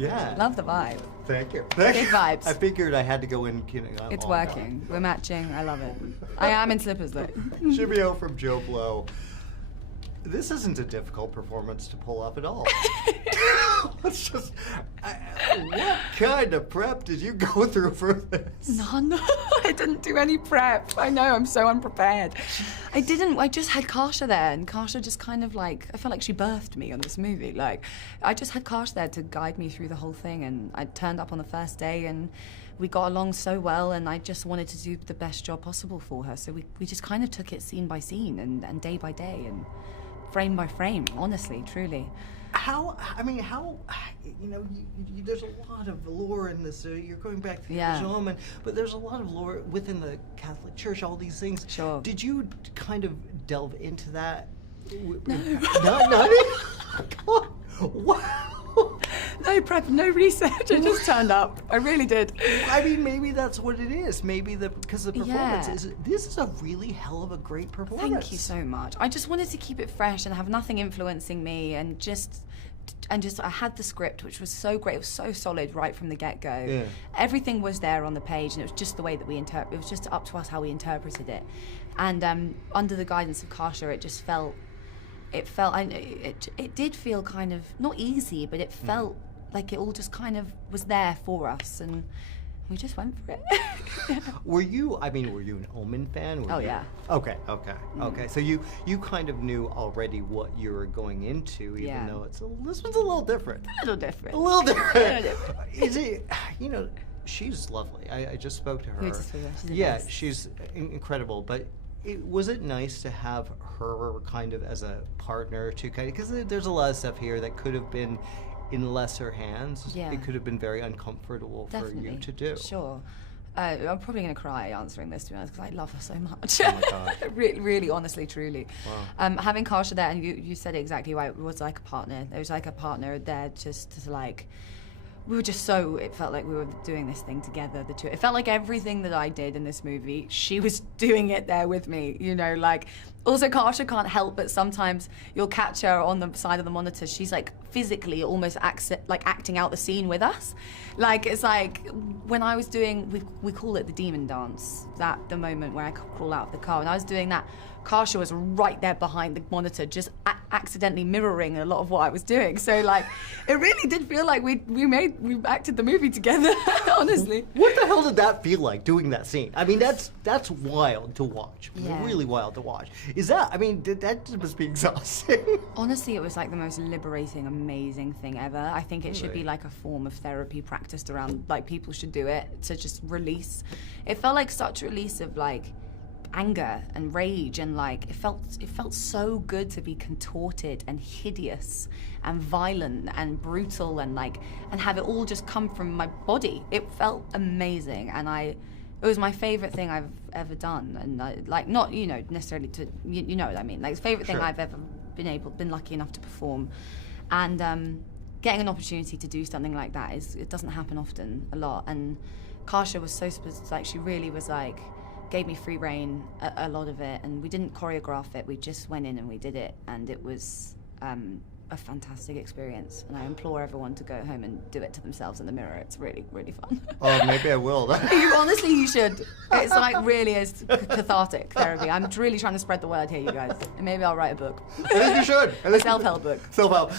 Yeah. Love the vibe. Thank you. Big vibes. I figured I had to go in. It's working. We're matching. I love it. I am in slippers though. JoBlo from JoBlo. This isn't a difficult performance to pull off at all. It's just, what kind of prep did you go through for this? None. I didn't do any prep. I know, I'm so unprepared. I just had Arkasha there, and Arkasha just kind of like, I felt like she birthed me on this movie. Like, I just had Arkasha there to guide me through the whole thing, and I turned up on the first day, and we got along so well, and I just wanted to do the best job possible for her. So we just kind of took it scene by scene, and day by day, and frame by frame, honestly, truly. There's a lot of lore in this. You're going back to the Omen, but there's a lot of lore within the Catholic Church, all these things. Sure. Did you kind of delve into that? No. Come on. Wow. No prep, no research, I just turned up. I really did. I mean, maybe that's what it is. Maybe because the performance this is a really hell of a great performance. Thank you so much. I just wanted to keep it fresh and have nothing influencing me, and just I had the script, which was so great. It was so solid right from the get-go. Yeah. Everything was there on the page, and it was just the way that it was just up to us how we interpreted it. And under the guidance of Arkasha, it did feel kind of, not easy, but it felt like it all just kind of was there for us, and we just went for it. Were you an Omen fan? Yeah. Okay. So you kind of knew already what you were going into, even though this one's a little different. A little different. Is it, she's lovely. I just spoke to her. She's incredible, but was it nice to have her kind of as a partner to because there's a lot of stuff here that could have been in lesser hands. Yeah. It could have been very uncomfortable for you to do. Sure. I'm probably going to cry answering this, to be honest, because I love her so much. Oh my gosh. really, honestly, truly. Wow. Having Arkasha there, and you said it exactly right, it was like a partner. There was like a partner there just to like, we were just so, it felt like we were doing this thing together, the two. It felt like everything that I did in this movie, she was doing it there with me, like, also Arkasha can't help but sometimes you'll catch her on the side of the monitor, she's like physically almost acting out the scene with us. Like, it's like, when I was doing, we call it the demon dance, the moment where I crawl out of the car, and I was doing that, Arkasha was right there behind the monitor, just accidentally mirroring a lot of what I was doing. So, like, it really did feel like we acted the movie together, honestly. What the hell did that feel like, doing that scene? I mean, that's wild to watch. Yeah. Really wild to watch. That must be exhausting. Honestly, it was like the most liberating, amazing thing ever. I think it should be like a form of therapy practiced around, like, people should do it to just release. It felt like such a release of, like, anger and rage, and like it felt so good to be contorted and hideous and violent and brutal and have it all just come from my body. It felt amazing, and it was my favorite thing I've ever done, and not necessarily to you know what I mean, like the favorite thing I've ever been lucky enough to perform, and getting an opportunity to do something like that it doesn't happen often a lot. And Arkasha was so like, she really was like, gave me free rein a lot of it, and we didn't choreograph it, we just went in and we did it, and it was a fantastic experience, and I implore everyone to go home and do it to themselves in the mirror. It's really, really fun. Oh, maybe I will. Honestly, you should. It's like really is cathartic therapy. I'm really trying to spread the word here, you guys. Maybe I'll write a book. I think you should. A self-help book. Self-help.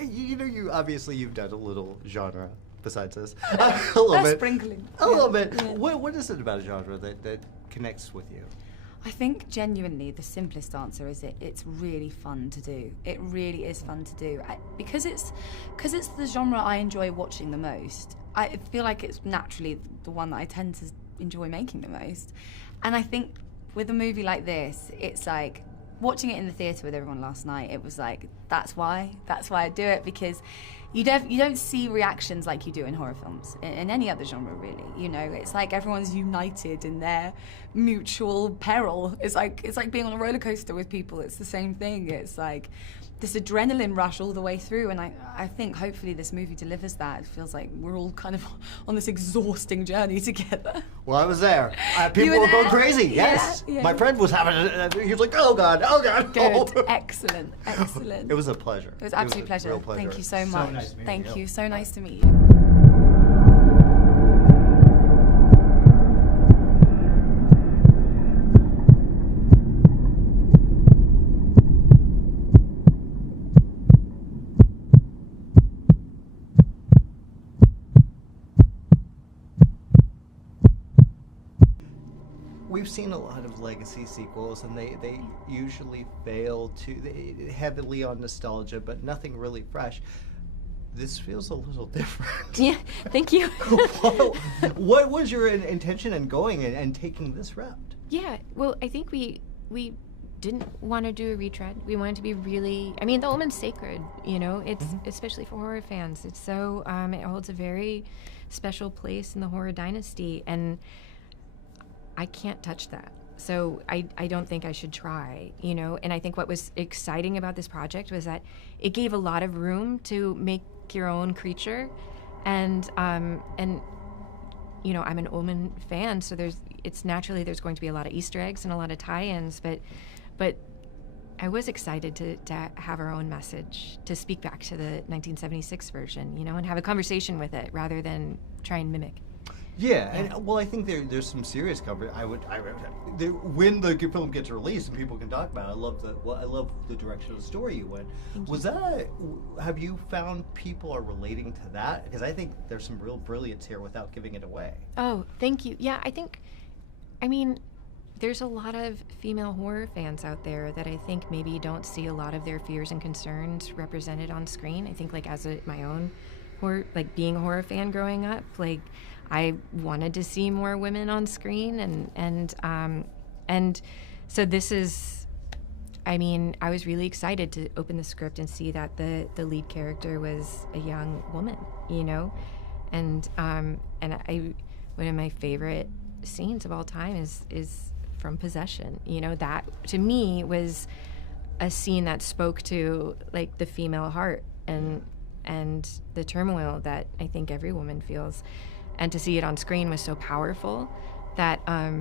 You obviously you've done a little genre besides this. A little bit. Sprinkling. A little bit. Yeah. What is it about a genre that connects with you? I think genuinely the simplest answer is it's really fun to do. It really is fun to do. Because it's the genre I enjoy watching the most. I feel like it's naturally the one that I tend to enjoy making the most. And I think with a movie like this, it's like, watching it in the theatre with everyone last night, it was like, that's why I do it, because you don't see reactions like you do in horror films, in any other genre, really. It's like everyone's united in their mutual peril. It's like being on a roller coaster with people. It's the same thing. It's like this adrenaline rush all the way through, and I think hopefully this movie delivers that. It feels like we're all kind of on this exhausting journey together. Well, I was there. People were going crazy. Yes. Yeah. My friend was having it. He was like, oh God. Good. Excellent. It was a pleasure. It was absolute pleasure. Real pleasure. Thank you so much. So nice. Nice meeting Thank you. So nice to meet you. We've seen a lot of legacy sequels, and they usually fail heavily on nostalgia, but nothing really fresh. This feels a little different. Yeah, thank you. What was your intention in going and taking this route? Yeah, well, I think we didn't want to do a retread. We wanted to be really, I mean, the Omen's sacred, you know, it's especially for horror fans. It's so, it holds a very special place in the horror dynasty, and I can't touch that. So I don't think I should try, you know. And I think what was exciting about this project was that it gave a lot of room to make your own creature. And you know, I'm an Omen fan, so there's going to be a lot of Easter eggs and a lot of tie-ins, but I was excited to have our own message, to speak back to the 1976 version, you know, and have a conversation with it rather than try and mimic. Yeah, and well, I think there's some serious coverage. When the film gets released and people can talk about it, I love the direction of the story you went. Have you found people are relating to that? Because I think there's some real brilliance here without giving it away. Oh, thank you. Yeah, I mean, there's a lot of female horror fans out there that I think maybe don't see a lot of their fears and concerns represented on screen. I think, like, as my own horror, like being a horror fan growing up, like, I wanted to see more women on screen, and so this is, I mean, I was really excited to open the script and see that the lead character was a young woman, you know, and one of my favorite scenes of all time is from Possession. You know, that to me was a scene that spoke to, like, the female heart and the turmoil that I think every woman feels. And to see it on screen was so powerful that, I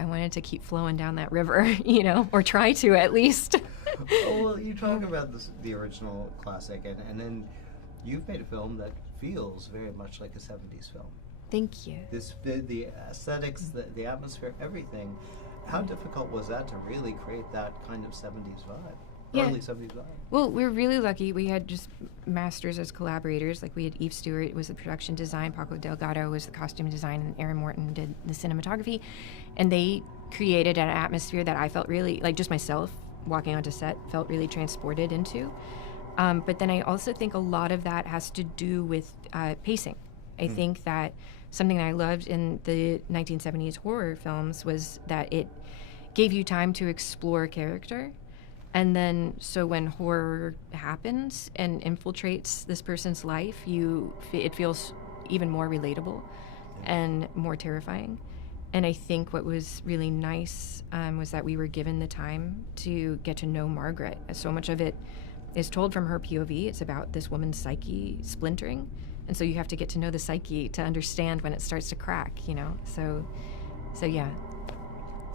wanted to keep flowing down that river, you know, or try to at least. Well, you talk about the original classic, and then you've made a film that feels very much like a 70s film. Thank you. The aesthetics, the atmosphere, everything. How difficult was that to really create that kind of 70s vibe? Yeah. Early 70s vibe. Well, we're really lucky. We had just masters as collaborators. Like, we had Eve Stewart was the production design, Paco Delgado was the costume design, and Aaron Morton did the cinematography. And they created an atmosphere that I felt really, like, just myself walking onto set, felt really transported into. But then I also think a lot of that has to do with pacing. I think that something that I loved in the 1970s horror films was that it gave you time to explore character. And then, so when horror happens and infiltrates this person's life, it feels even more relatable and more terrifying. And I think what was really nice was that we were given the time to get to know Margaret. So much of it is told from her POV. It's about this woman's psyche splintering. And so you have to get to know the psyche to understand when it starts to crack, you know? So yeah.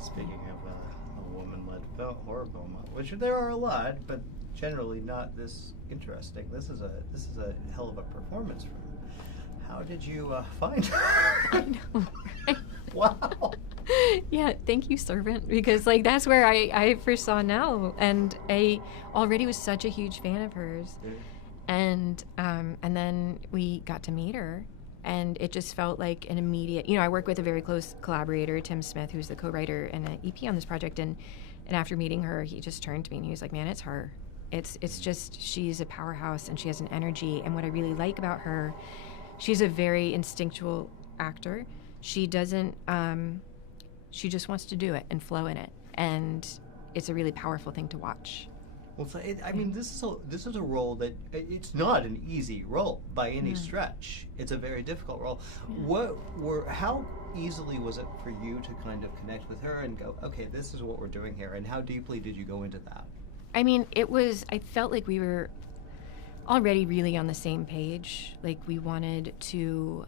Speaking of a woman-led horror film, which there are a lot, but generally not this interesting. This is a hell of a performance from her. How did you find her? I know. Wow. Yeah, thank you, Servant, because, like, that's where I first saw Nell, and I already was such a huge fan of hers. Yeah. And then we got to meet her, and it just felt like an immediate, you know, I work with a very close collaborator, Tim Smith, who's the co-writer and an EP on this project, and after meeting her, he just turned to me and he was like, man, it's her. It's just, she's a powerhouse and she has an energy, and what I really like about her, she's a very instinctual actor. She doesn't, she just wants to do it and flow in it, and it's a really powerful thing to watch. Well, I mean, this is a role that it's not an easy role by any stretch. It's a very difficult role. How easily was it for you to kind of connect with her and go, okay, this is what we're doing here, and how deeply did you go into that? I mean, I felt like we were already really on the same page. Like, we wanted to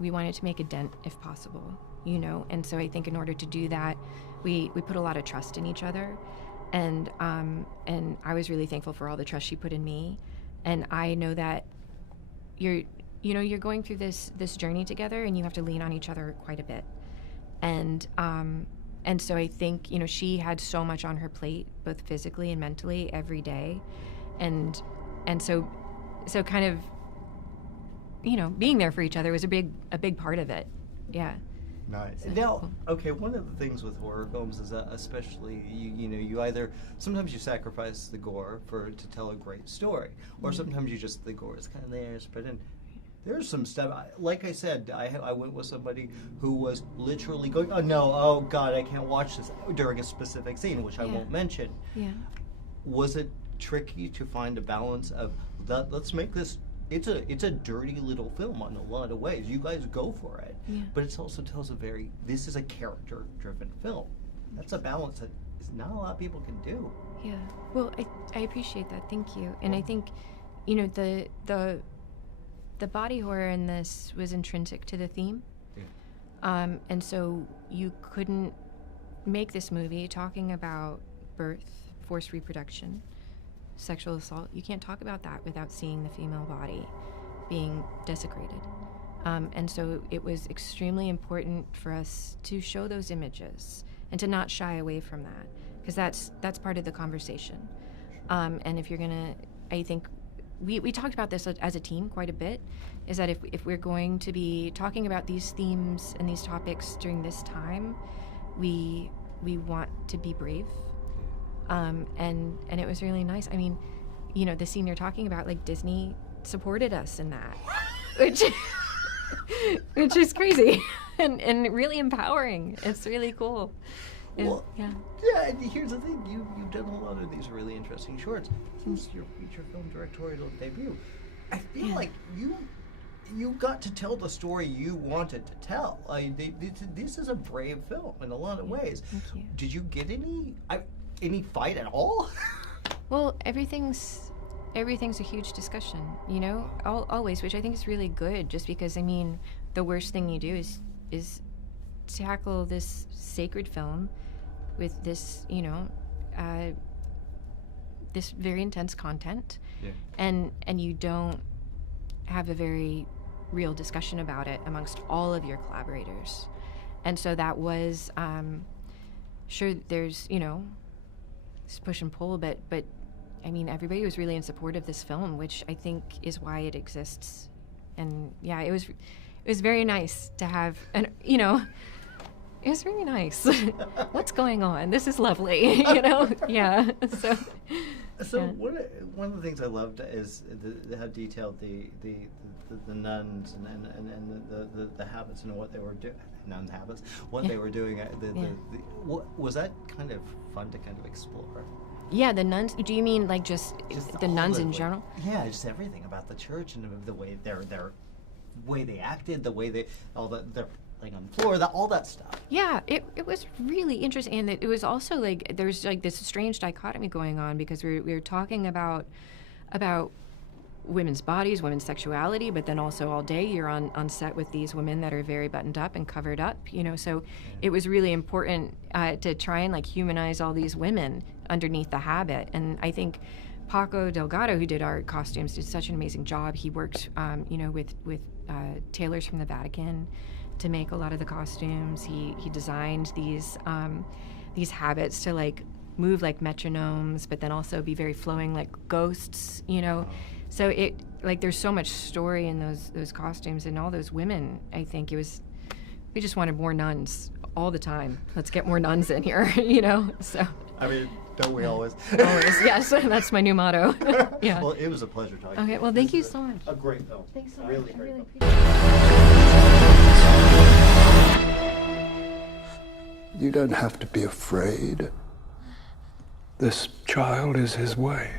make a dent if possible, you know? And so I think in order to do that, we put a lot of trust in each other. And I was really thankful for all the trust she put in me. And I know that you're going through this journey together, and you have to lean on each other quite a bit. And so I think, she had so much on her plate, both physically and mentally, every day. And so kind of, being there for each other was a big part of it. Yeah. Nice. Now, okay, one of the things with horror films is that especially, you either, sometimes you sacrifice the gore to tell a great story, or sometimes the gore is kind of there, spread in. There's some stuff, like I said, I went with somebody who was literally going, oh God, I can't watch this during a specific scene, which I won't mention. Yeah. Was it tricky to find a balance of, let's make this, it's a dirty little film in a lot of ways. You guys go for it. Yeah. But it also tells this is a character-driven film. That's a balance that not a lot of people can do. Yeah. Well, I appreciate that. Thank you. And I think, the body horror in this was intrinsic to the theme. Yeah. And so you couldn't make this movie talking about birth, forced reproduction, sexual assault. You can't talk about that without seeing the female body being desecrated. And so it was extremely important for us to show those images and to not shy away from that, because that's part of the conversation. And if you're gonna, I think we talked about this as a team quite a bit, is that if we're going to be talking about these themes and these topics during this time, we want to be brave. And it was really nice. I mean, the scene you're talking about, like, Disney supported us in that, which is crazy and really empowering. It's really cool. Well, yeah, and here's the thing. You've done a lot of these really interesting shorts. This is your feature film directorial debut. I feel like you got to tell the story you wanted to tell. This is a brave film in a lot of ways. Thank you. Did you get any fight at all? Well, everything's a huge discussion, always, which I think is really good, just because, the worst thing you do is tackle this sacred film with this, this very intense content, and you don't have a very real discussion about it amongst all of your collaborators. And so that was, sure, there's, push and pull, but everybody was really in support of this film, which I think is why it exists. And yeah, it was very nice to have, it was really nice. What's going on? This is lovely, yeah. So yeah. One of the things I loved is how detailed the nuns and the habits and what they were doing. Nuns' habits, what they were doing. Was that kind of fun to kind of explore? Yeah, the nuns. Do you mean like just the nuns in general? Yeah, just everything about the church and the way their way they acted, the way they're laying on the floor, all that stuff. Yeah, it was really interesting, and it was also like there's like this strange dichotomy going on, because we were talking about women's bodies, women's sexuality, but then also all day you're on set with these women that are very buttoned up and covered up, so it was really important to try and like humanize all these women underneath the habit. And I think Paco Delgado, who did our costumes, did such an amazing job. He worked with tailors from the Vatican to make a lot of the costumes. He designed these habits to like move like metronomes, but then also be very flowing like ghosts, So it like there's so much story in those costumes and all those women. I think we just wanted more nuns all the time. Let's get more nuns in here, So don't we always? Always, yes. That's my new motto. Yeah. Well, it was a pleasure talking to you. Okay. Well, thank you so much. A great film. Thanks so much. Really I great really film. appreciate it. You don't have to be afraid. This child is his way.